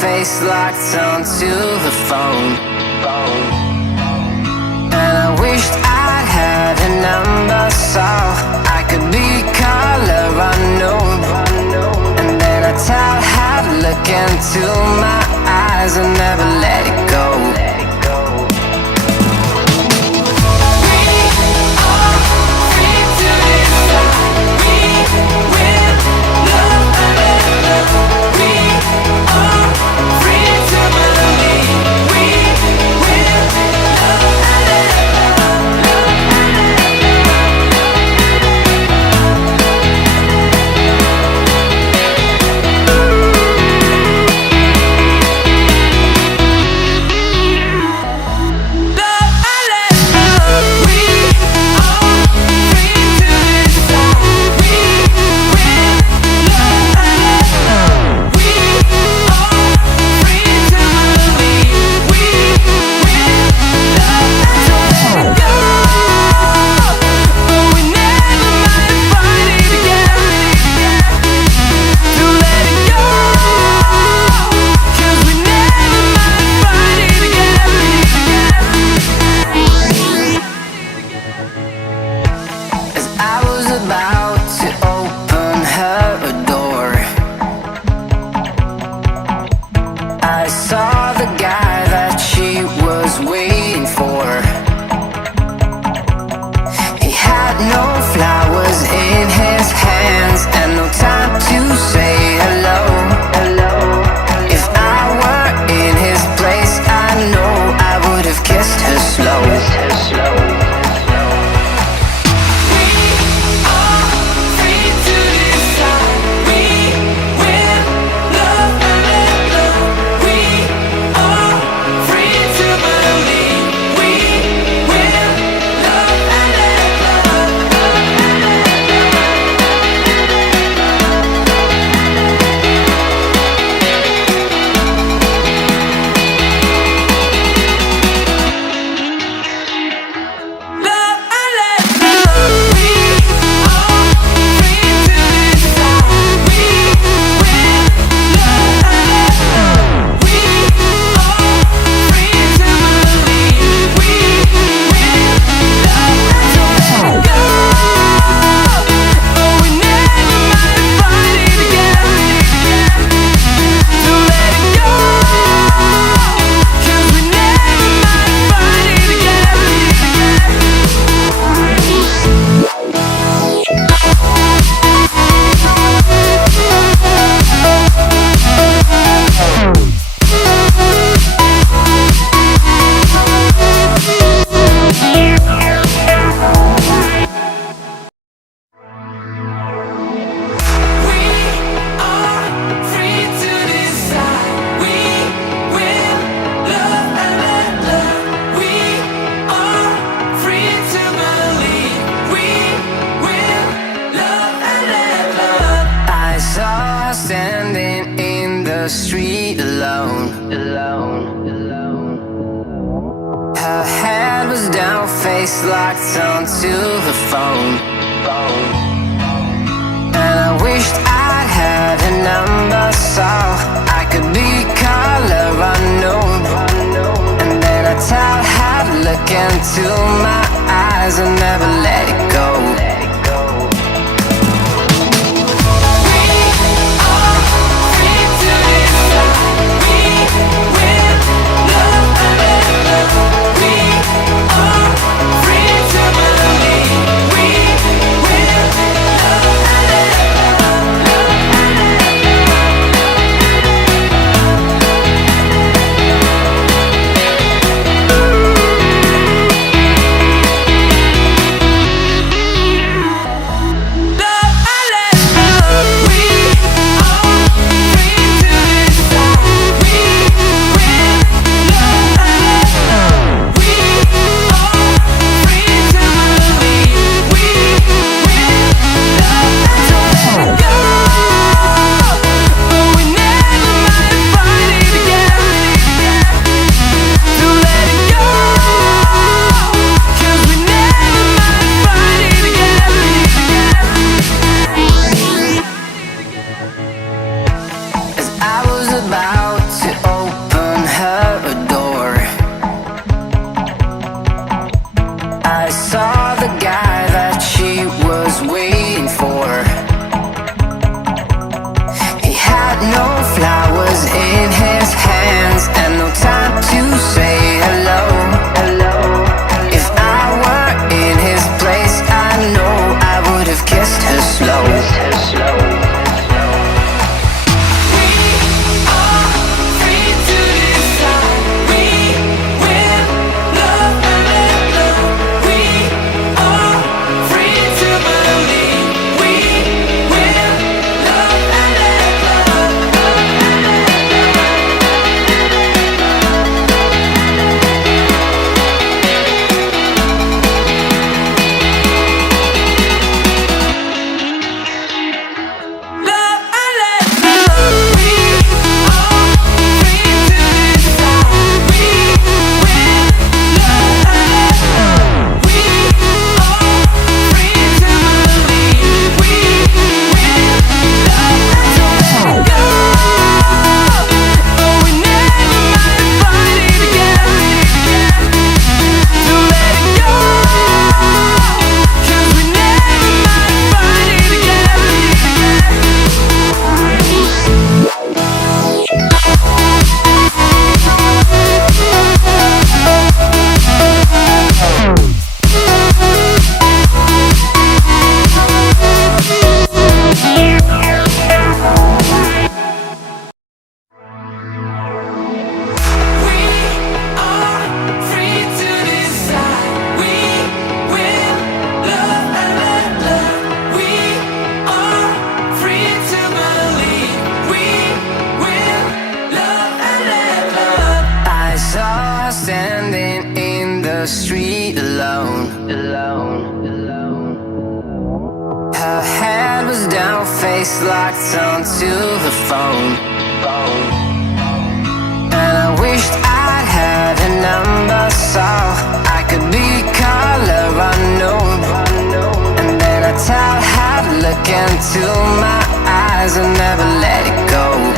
face locked onto the phone. And I wished I'd had a number so I could be color unknown. And then I tell her to look into my eyes and never let it go. Street alone. Her head was down, face locked onto the phone. And I wished I'd had a number so I could be color unknown. And then I tell her to look into my eyes and never let it go. street alone. Her head was down, face locked onto her phone. And I wished I'd had a number so I could be color unknown. And then I tell her to look into my eyes and never let it go.